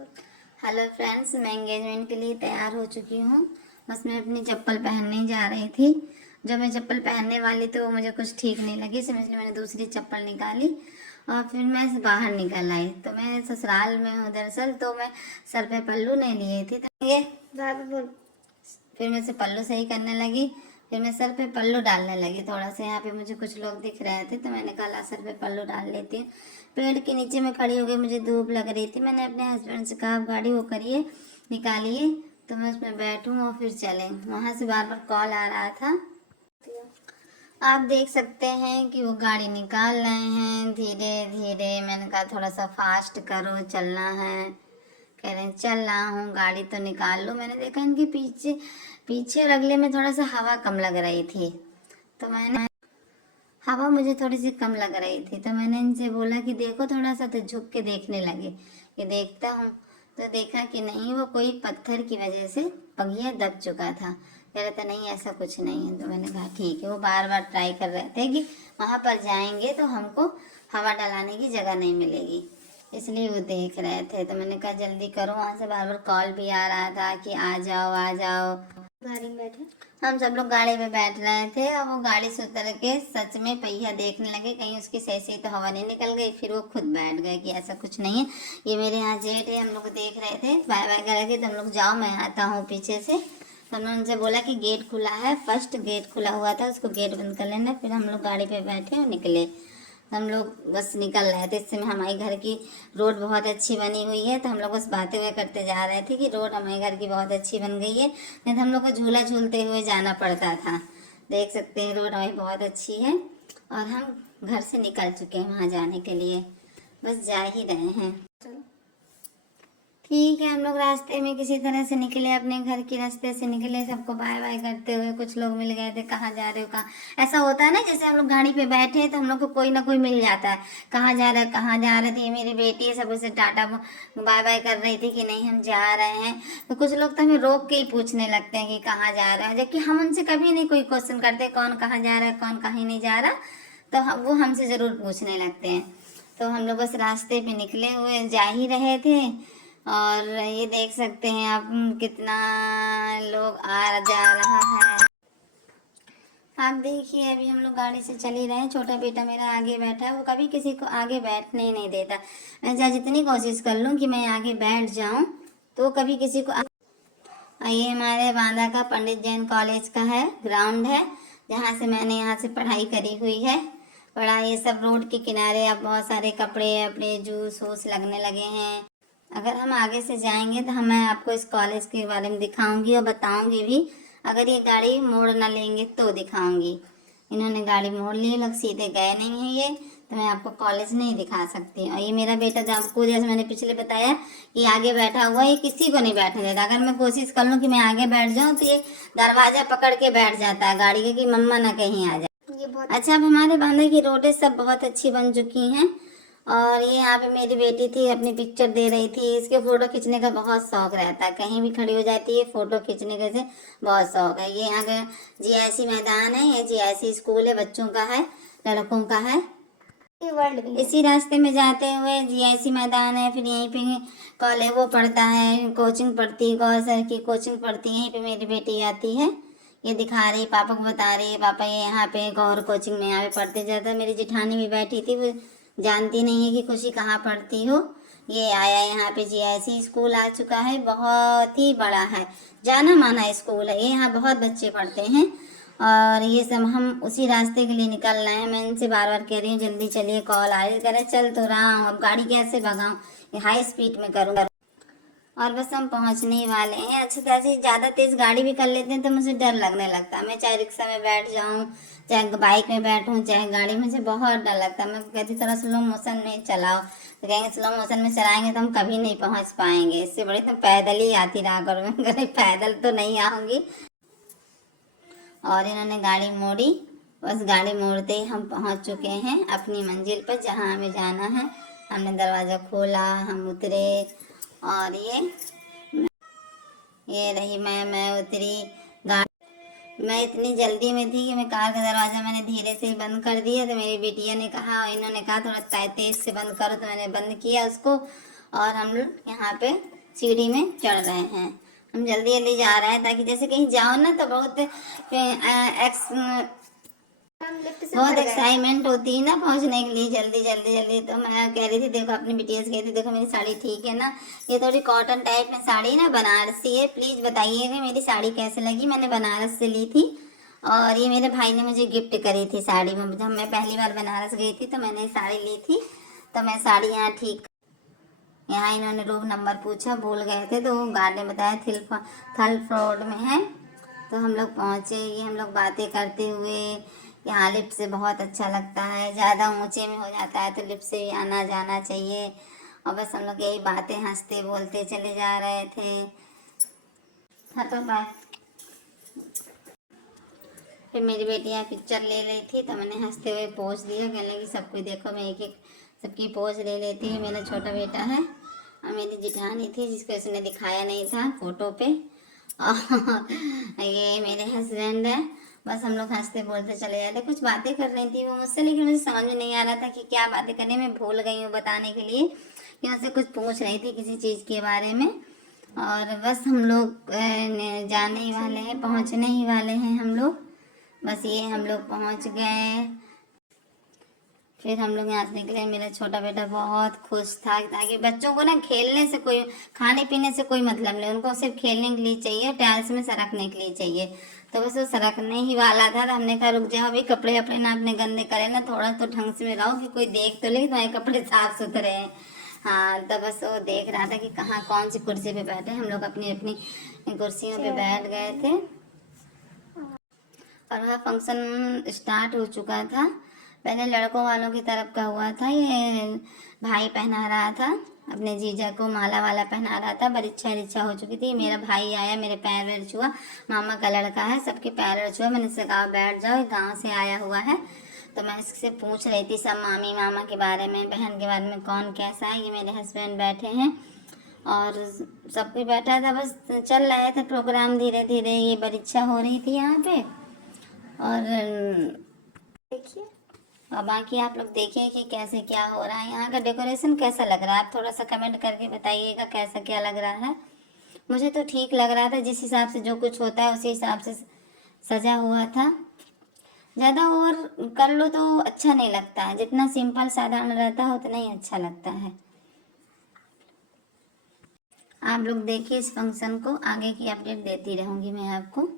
Hello friends, मैं engagement के लिए तैयार हो चुकी हूँ। बस मैं अपनी चप्पल पहनने जा रही थी। जब मैं चप्पल पहनने वाली तो वो मुझे कुछ ठीक नहीं लगी, इसलिए मैंने दूसरी चप्पल निकाली और फिर मैं बाहर निकल आई। तो मैं ससुराल में हूँ दरअसल, तो मैं सर पे पल्लू नहीं लिए थी। तो ये फिर मैं से पल्लू सही करने लगी, फिर मैं सर पे पल्लू डालने लगी। थोड़ा सा यहाँ पे मुझे कुछ लोग दिख रहे थे, तो मैंने कहा सर पे पल्लू डाल लेती हूँ। पेड़ के नीचे में खड़ी हो गई, मुझे धूप लग रही थी। मैंने अपने हस्बैंड से कहा, गाड़ी वो करिए, निकालिए, तो मैं उसमें बैठूँ और फिर चलें। वहाँ से बार बार कॉल आ रहा था। आप देख सकते हैं कि वो गाड़ी निकाल रहे हैं धीरे धीरे। मैंने कहा थोड़ा सा फास्ट करो, चलना है। कह रहे हैं चल रहा हूँ, गाड़ी तो निकाल लो। मैंने देखा इनके पीछे पीछे और अगले में थोड़ा सा हवा कम लग रही थी, तो मैंने हवा मुझे थोड़ी सी कम लग रही थी, तो मैंने इनसे बोला कि देखो थोड़ा सा, तो झुक के देखने लगे कि देखता हूँ। तो देखा कि नहीं, वो कोई पत्थर की वजह से पहिया दब चुका था। कह रहा था नहीं ऐसा कुछ नहीं है। तो मैंने कहा ठीक है। वो बार बार ट्राई कर रहे थे कि वहाँ पर जाएंगे तो हमको हवा डलाने की जगह नहीं मिलेगी, इसलिए वो देख रहे थे। तो मैंने कहा जल्दी करो, वहाँ से बार बार कॉल भी आ रहा था कि आ जाओ आ जाओ। गाड़ी में बैठे हम सब लोग गाड़ी में बैठ रहे थे और वो गाड़ी से उतर के सच में पहिया देखने लगे, कहीं उसकी सही सही तो हवा नहीं निकल गई। फिर वो खुद बैठ गए कि ऐसा कुछ नहीं है, ये मेरे यहाँ जेठ है। हम लोग देख रहे थे, बाय बाय करेंगे तो हम लोग जाओ, मैं आता हूँ पीछे से। तो हमने उनसे बोला कि गेट खुला है, फर्स्ट गेट खुला हुआ था, उसको गेट बंद कर लेना। फिर हम लोग गाड़ी पे बैठे और निकले। हम लोग बस निकल रहे थे। इस समय हमारे घर की रोड बहुत अच्छी बनी हुई है, तो हम लोग बस बातें हुए करते जा रहे थे कि रोड हमारे घर की बहुत अच्छी बन गई है, नहीं तो हम लोग को झूला झूलते हुए जाना पड़ता था। देख सकते हैं रोड हमारी बहुत अच्छी है और हम घर से निकल चुके हैं वहाँ जाने के लिए, बस जा ही रहे हैं। ठीक है, हम लोग रास्ते में किसी तरह से निकले, अपने घर के रास्ते से निकले, सबको बाय बाय करते हुए। कुछ लोग मिल गए थे, कहाँ जा रहे हो कहाँ, ऐसा होता है ना, जैसे हम लोग गाड़ी पे बैठे हैं तो हम लोग को कोई ना कोई मिल जाता है, कहाँ जा रहे कहाँ जा रहे थे। ये मेरी बेटी है, सब उसे टाटा बाय बाय कर रही थी कि नहीं हम जा रहे हैं। तो कुछ लोग तो हमें रोक के ही पूछने लगते हैं कि कहाँ जा रहे हैं, जबकि हम उनसे कभी नहीं कोई क्वेश्चन करते कौन कहाँ जा रहा है कौन कहीं नहीं जा रहा, तो वो हमसे ज़रूर पूछने लगते हैं। तो हम लोग बस रास्ते पे निकले हुए जा ही रहे थे और ये देख सकते हैं आप कितना लोग आ जा रहा है। आप देखिए अभी हम लोग गाड़ी से चल ही रहे हैं। छोटा बेटा मेरा आगे बैठा है, वो कभी किसी को आगे बैठने ही नहीं देता। मैं चाहे जितनी कोशिश कर लूँ कि मैं आगे बैठ जाऊँ, तो कभी किसी को ये हमारे बांदा का पंडित जैन कॉलेज का है, ग्राउंड है, जहाँ से मैंने यहाँ से पढ़ाई करी हुई है। पढ़ाई ये सब रोड के किनारे अब बहुत सारे कपड़े अपने जूस वूस लगने लगे हैं। अगर हम आगे से जाएंगे तो मैं आपको इस कॉलेज के बारे में दिखाऊंगी और बताऊंगी भी। अगर ये गाड़ी मोड़ ना लेंगे तो दिखाऊंगी। इन्होंने गाड़ी मोड़ ली, लोग सीधे गए नहीं हैं ये, तो मैं आपको कॉलेज नहीं दिखा सकती। और ये मेरा बेटा, जो आपको जैसे मैंने पिछले बताया कि आगे बैठा हुआ, ये किसी को नहीं बैठने देता। अगर मैं कोशिश कर लूँ कि मैं आगे बैठ जाऊँ तो ये दरवाज़ा पकड़ के बैठ जाता है गाड़ी के कि मम्मा ना कहीं आ जाए। ये बहुत अच्छा। अब हमारे बांधे की रोडें सब बहुत अच्छी बन चुकी हैं। और ये यहाँ पे मेरी बेटी थी, अपनी पिक्चर दे रही थी। इसके फ़ोटो खींचने का बहुत शौक रहता है, कहीं भी खड़ी हो जाती है, फ़ोटो खींचने का से बहुत शौक है। ये यहाँ का जीआईसी मैदान है, ये जीआईसी स्कूल है, बच्चों का है, लड़कों का है। वर्ल्ड भी इसी रास्ते में जाते हुए जीआईसी मैदान है। फिर यहीं पे कॉलेज वो पढ़ता है, कोचिंग पढ़ती है, गौर सर की कोचिंग पढ़ती है। यहीं पे मेरी बेटी आती है, ये दिखा रही, पापा को बता रही है, पापा ये यहाँ पे गौर कोचिंग में यहाँ पे पढ़ते जाता। मेरी जिठानी भी बैठी थी, वो जानती नहीं है कि खुशी कहाँ पढ़ती हो। ये आया यहाँ पे जीआईसी स्कूल आ चुका है, बहुत ही बड़ा है, जाना माना स्कूल है। ये यहाँ बहुत बच्चे पढ़ते हैं और ये सब हम उसी रास्ते के लिए निकल रहे हैं। मैं इनसे बार बार कह रही हूँ जल्दी चलिए, कॉल आ रही है। कह रहे चल तो रहा हूँ, अब गाड़ी कैसे भगाऊँ, हाई स्पीड में करूँ। और बस हम पहुंचने ही वाले हैं। अच्छी तरह से ज़्यादा तेज़ गाड़ी भी कर लेते हैं तो मुझे डर लगने लगता है। मैं चाहे रिक्शा में बैठ जाऊं, चाहे बाइक में बैठूं, चाहे गाड़ी में, मुझे बहुत डर लगता है। मैं कहती थोड़ा स्लो मोशन में चलाओ, तो कहेंगे स्लो मोशन में चलाएंगे तो हम कभी नहीं पहुंच पाएंगे, इससे बड़ी तो पैदल ही आती रहा करो। मैं कह रही पैदल तो नहीं आऊँगी। और इन्होंने गाड़ी मोड़ी, बस गाड़ी मोड़ते ही हम पहुंच चुके हैं अपनी मंजिल पर, जहां हमें जाना है। हमने दरवाज़ा खोला, हम उतरे और ये रही मैं उतरी गाड़ी। मैं इतनी जल्दी में थी कि मैं कार का दरवाज़ा मैंने धीरे से बंद कर दिया। तो मेरी बेटिया ने कहा, इन्होंने कहा थोड़ा तेज़ से बंद करो, तो मैंने बंद किया उसको। और हम लोग यहाँ पे सीढ़ी में चढ़ रहे हैं। हम जल्दी जल्दी जा रहे हैं ताकि जैसे कहीं जाओ ना तो बहुत एक्साइटमेंट होती है ना पहुंचने के लिए, जल्दी जल्दी जल्दी। तो मैं कह रही थी देखो अपनी BTS गई थी, देखो मेरी साड़ी ठीक है ना। ये थोड़ी कॉटन टाइप में साड़ी ना, बनारसी है। प्लीज़ बताइएगा मेरी साड़ी कैसे लगी, मैंने बनारस से ली थी और ये मेरे भाई ने मुझे गिफ्ट करी थी साड़ी में। जब मैं पहली बार बनारस गई थी तो मैंने साड़ी ली थी। तो मैं साड़ी यहाँ ठीक, यहाँ इन्होंने रूम नंबर पूछा, भूल गए थे तो गार्ड ने बताया थर्ड फ्लोर में है। तो हम लोग पहुँचे, ये हम लोग बातें करते हुए, यहाँ लिफ्ट से बहुत अच्छा लगता है, ज़्यादा ऊंचे में हो जाता है तो लिफ्ट से भी आना जाना चाहिए। और बस हम लोग यही बातें हंसते बोलते चले जा रहे थे। हाँ तो बाय। फिर मेरी बेटियाँ पिक्चर ले रही थी तो मैंने हंसते हुए पोज दिया, कहने लगी सब कुछ देखो मैं एक एक सबकी पोज ले लेती हूँ। मेरा छोटा बेटा है और मेरी जिठानी थी जिसको इसने दिखाया नहीं था फोटो पे, और ये मेरे हस्बैंड है। बस हम लोग हंसते बोलते चले जाते। कुछ बातें कर रही थी वो मुझसे, लेकिन मुझे समझ में नहीं आ रहा था कि क्या बातें करने में, भूल गई हूँ बताने के लिए कि मुझसे कुछ पूछ रही थी किसी चीज़ के बारे में। और बस हम लोग जाने ही वाले हैं, पहुँचने ही वाले हैं हम लोग। बस ये हम लोग पहुँच गए। फिर हम लोग यहाँ से निकले। मेरा छोटा बेटा बहुत खुश था, ताकि बच्चों को ना खेलने से कोई, खाने पीने से कोई मतलब नहीं, उनको सिर्फ खेलने के लिए चाहिए, टाइल्स में सरकने के लिए चाहिए। तो बस वो सरकने ही वाला था। तो हमने कहा रुक जाओ अभी, कपड़े अपने ना अपने गंदे करे ना, थोड़ा तो ढंग से में रहो कि कोई देख तो ले तुम्हारे कपड़े साफ सुथरे हैं। हाँ तो बस वो देख रहा था कि कहाँ कौन सी कुर्सी पे बैठे। हम लोग अपनी अपनी कुर्सियों पे बैठ गए थे और वह फंक्शन स्टार्ट हो चुका था। पहले लड़कों वालों की तरफ का हुआ था, ये भाई पहना रहा था अपने जीजा को, माला वाला पहना रहा था। बड़ी इच्छा हो चुकी थी। मेरा भाई आया, मेरे पैर वैर छुआ, मामा का लड़का है, सबके पैर वैर छुआ। मैंने इससे कहा बैठ जाओ, गाँव से आया हुआ है। तो मैं इससे पूछ रही थी सब मामी मामा के बारे में, बहन के बारे में, कौन कैसा है। ये मेरे हस्बैंड बैठे हैं और सब कोई बैठा था। बस चल रहे थे प्रोग्राम धीरे धीरे। ये बड़ी इच्छा हो रही थी यहाँ पे। और देखिए, और बाकी आप लोग देखिए कि कैसे क्या हो रहा है। यहाँ का डेकोरेशन कैसा लग रहा है, आप थोड़ा सा कमेंट करके बताइएगा कैसा क्या लग रहा है। मुझे तो ठीक लग रहा था, जिस हिसाब से जो कुछ होता है उसी हिसाब से सजा हुआ था। ज़्यादा और कर लो तो अच्छा नहीं लगता है, जितना सिंपल साधारण रहता है उतना ही अच्छा लगता है। आप लोग देखिए इस फंक्शन को, आगे की अपडेट देती रहूँगी मैं आपको।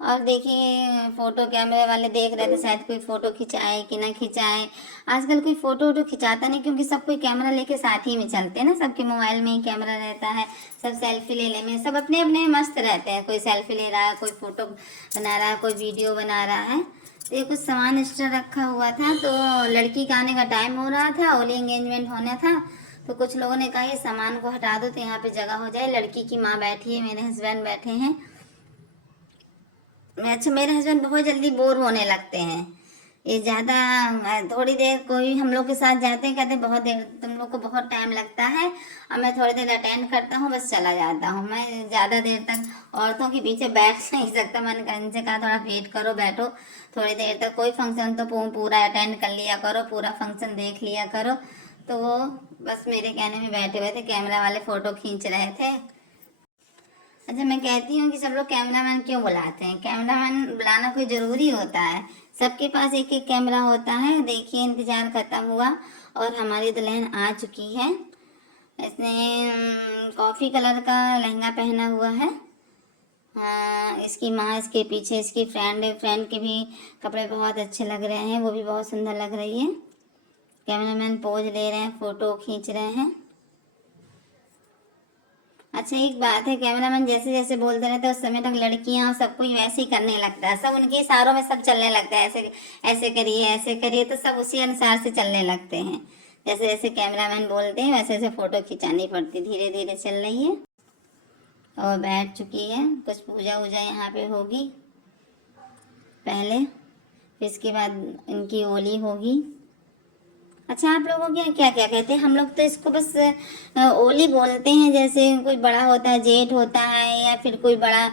और देखिए फोटो कैमरे वाले देख रहे थे शायद कोई फ़ोटो खिंचाए कि ना खिंचाए। आजकल कोई फ़ोटो वोटो खिंचाता नहीं, क्योंकि सब कोई कैमरा लेके साथ ही में चलते हैं ना, सबके मोबाइल में ही कैमरा रहता है। सब सेल्फी लेने में सब अपने अपने मस्त रहते हैं। कोई सेल्फी ले रहा है, कोई फ़ोटो बना रहा है, कोई वीडियो बना रहा है। तो ये कुछ सामान एक्स्ट्रा रखा हुआ था, तो लड़की का आने का टाइम हो रहा था, होली एंगेजमेंट होना था। तो कुछ लोगों ने कहा ये सामान को हटा दो तो यहाँ पे जगह हो जाए। लड़की की माँ बैठी है, मेरे हस्बैंड बैठे हैं। अच्छा, मेरे हस्बैंड बहुत जल्दी बोर होने लगते हैं। ये ज़्यादा थोड़ी देर कोई हम लोग के साथ जाते हैं, कहते बहुत देर तुम लोग को बहुत टाइम लगता है, और मैं थोड़ी देर अटेंड करता हूँ बस चला जाता हूँ। मैं ज़्यादा देर तक औरतों के पीछे बैठ नहीं सकता। मैंने इनसे कहा थोड़ा वेट करो, बैठो थोड़ी देर तक, कोई फंक्शन तो पूरा अटेंड कर लिया करो, पूरा फंक्शन देख लिया करो। तो वो बस मेरे कहने में बैठे हुए थे, कैमरा वाले फ़ोटो खींच रहे थे। अच्छा, मैं कहती हूँ कि सब लोग कैमरामैन क्यों बुलाते हैं? कैमरामैन बुलाना कोई ज़रूरी होता है? सबके पास एक एक कैमरा होता है। देखिए इंतज़ार ख़त्म हुआ और हमारी दुल्हन आ चुकी है। इसने कॉफ़ी कलर का लहंगा पहना हुआ है। हाँ, इसकी माँ इसके पीछे, इसकी फ्रेंड के भी कपड़े बहुत अच्छे लग रहे हैं, वो भी बहुत सुंदर लग रही है। कैमरामैन पोज ले रहे हैं, फ़ोटो खींच रहे हैं। अच्छा, एक बात है, कैमरामैन जैसे जैसे बोलते रहते हैं उस समय तक लड़कियां सब कोई वैसे ही करने लगता है। सब उनके इशारों में सब चलने लगता है, ऐसे ऐसे करिए ऐसे करिए, तो सब उसी अनुसार से चलने लगते हैं। जैसे जैसे कैमरामैन बोलते हैं वैसे वैसे फ़ोटो खिंचानी पड़ती। धीरे धीरे चल रही है और बैठ चुकी है। कुछ पूजा वूजा यहाँ पे होगी पहले, फिर इसके बाद इनकी होली होगी। अच्छा, आप लोगों के यहाँ क्या क्या कहते हैं? हम लोग तो इसको बस ओली बोलते हैं। जैसे कोई बड़ा होता है, जेठ होता है, या फिर कोई बड़ा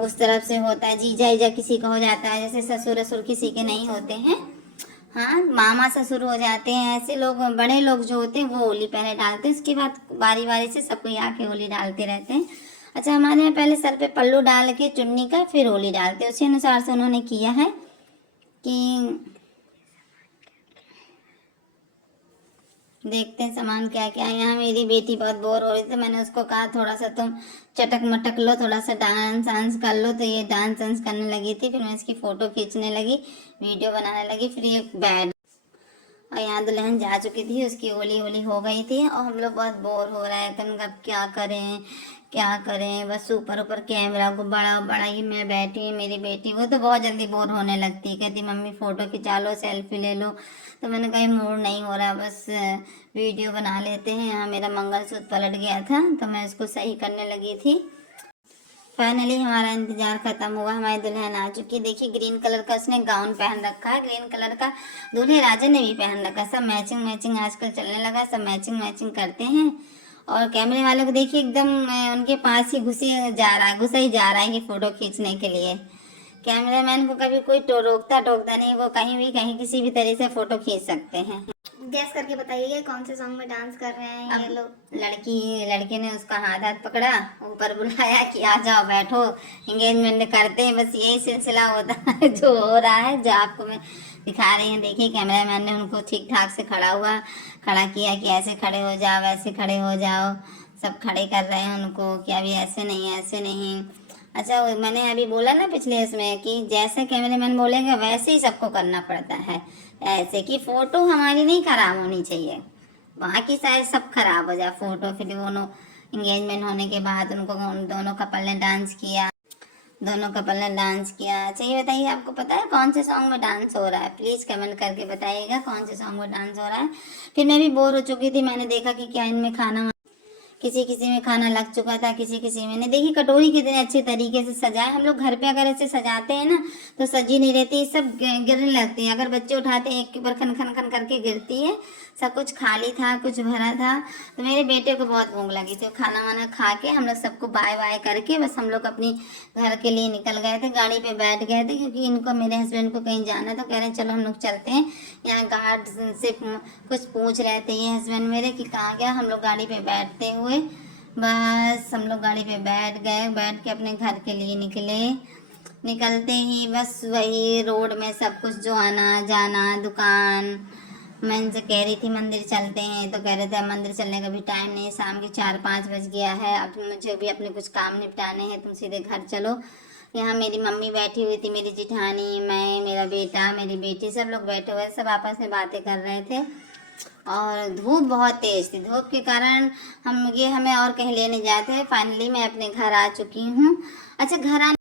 उस तरफ से होता है, जीजा ईजा किसी का हो जाता है, जैसे ससुर असुर किसी के नहीं होते हैं। हाँ, मामा ससुर हो जाते हैं, ऐसे लोग बड़े लोग जो होते हैं वो होली पहले डालते हैं, उसके बाद बारी बारी से सब कोई आके होली डालते रहते हैं। अच्छा, हमारे यहाँ पहले सर पे पल्लू डाल के चुन्नी का फिर होली डालते हैं, उसी अनुसार से उन्होंने किया है कि देखते हैं सामान क्या क्या है। यहाँ मेरी बेटी बहुत बोर हो रही थी, मैंने उसको कहा थोड़ा सा तुम चटक मटक लो, थोड़ा सा डांस वांस कर लो, तो ये डांस वांस करने लगी थी। फिर मैं इसकी फ़ोटो खींचने लगी, वीडियो बनाने लगी। फिर ये बैठ, और यहाँ दुल्हन जा चुकी थी, उसकी होली होली हो गई थी, और हम लोग बहुत बोर हो रहे थे। हम अब क्या करें क्या करें, बस ऊपर ऊपर कैमरा को बड़ा बड़ा ही मैं बैठी, मेरी बेटी वो तो बहुत जल्दी बोर होने लगती है, कहती मम्मी फ़ोटो खिंचा लो, सेल्फी ले लो। तो मैंने कहा मूड नहीं हो रहा, बस वीडियो बना लेते हैं। यहाँ मेरा मंगलसूत्र पलट गया था तो मैं इसको सही करने लगी थी। फाइनली हमारा इंतजार खत्म हुआ, हमारी दुल्हन आ चुकी है। देखिए ग्रीन कलर का उसने गाउन पहन रखा है, ग्रीन कलर का दूल्हे राजा ने भी पहन रखा है। सब मैचिंग मैचिंग आजकल चलने लगा, सब मैचिंग मैचिंग करते हैं। और कैमरे वाले को देखिए एकदम उनके पास ही घुसा ही जा रहा है कि फ़ोटो खींचने के लिए। कैमरामैन को कभी कोई रोकता टोकता नहीं, वो कहीं भी कहीं किसी भी तरह से फ़ोटो खींच सकते हैं। गैस करके बताइए कौन से सॉन्ग में डांस कर रहे हैं ये अब लोग। लड़के ने उसका हाथ हाथ पकड़ा, ऊपर बुलाया कि आ जाओ बैठो, एंगेजमेंट करते हैं। बस यही सिलसिला होता है जो हो रहा है, जो आपको मैं दिखा रही हूँ। देखिए कैमरामैन ने उनको ठीक ठाक से खड़ा किया कि ऐसे खड़े हो जाओ, वैसे खड़े हो जाओ। सब खड़े कर रहे हैं उनको कि अभी ऐसे नहीं ऐसे नहीं। अच्छा, मैंने अभी बोला ना पिछले इसमें कि जैसे कैमरामैन बोलेगा वैसे ही सबको करना पड़ता है, ऐसे कि फ़ोटो हमारी नहीं खराब होनी चाहिए, वहाँ की साइड सब खराब हो जाए फ़ोटो। फिर दोनों इंगेजमेंट होने के बाद उन दोनों कपल ने डांस किया, अच्छा ये बताइए, आपको पता है कौन से सॉन्ग में डांस हो रहा है? प्लीज़ कमेंट करके बताइएगा कौन से सॉन्ग में डांस हो रहा है। फिर मैं भी बोर हो चुकी थी, मैंने देखा कि क्या इनमें खाना, किसी किसी में खाना लग चुका था, किसी किसी में नहीं। देखिए कटोरी कितने अच्छे तरीके से सजाए। हम लोग घर पे अगर ऐसे सजाते हैं ना तो सजी नहीं रहती, सब गिरने लगती है। अगर बच्चे उठाते हैं एक के ऊपर खन खन खन करके गिरती है। सब कुछ खाली था, कुछ भरा था। तो मेरे बेटे को बहुत भूख लगी थी, खाना वाना खा के हम लोग सबको बाय बाय करके बस हम लोग अपनी घर के लिए निकल गए थे, गाड़ी पे बैठ गए थे, क्योंकि इनको मेरे हस्बैंड को कहीं जाना, तो कह रहे हैं चलो हम लोग चलते हैं। यहाँ गार्ड से कुछ पूछ रहे थे ये हस्बैंड मेरे कि कहाँ गया। हम लोग गाड़ी पे बैठते हुए बस हम लोग गाड़ी पे बैठ गए, बैठ के अपने घर के लिए निकलते ही बस वही रोड में सब कुछ जो आना जाना, दुकान। मैं इनसे कह रही थी मंदिर चलते हैं, तो कह रहे थे मंदिर चलने का भी टाइम नहीं, शाम के 4-5 बज गया है, अब मुझे भी अपने कुछ काम निपटाने हैं, तुम सीधे घर चलो। यहाँ मेरी मम्मी बैठी हुई थी, मेरी जिठानी, मैं, मेरा बेटा, मेरी बेटी, सब लोग बैठे हुए, सब आपस में बातें कर रहे थे। और धूप बहुत तेज़ थी, धूप के कारण हमें और कहीं ले नहीं जाते। फाइनली मैं अपने घर आ चुकी हूँ। अच्छा, घर आने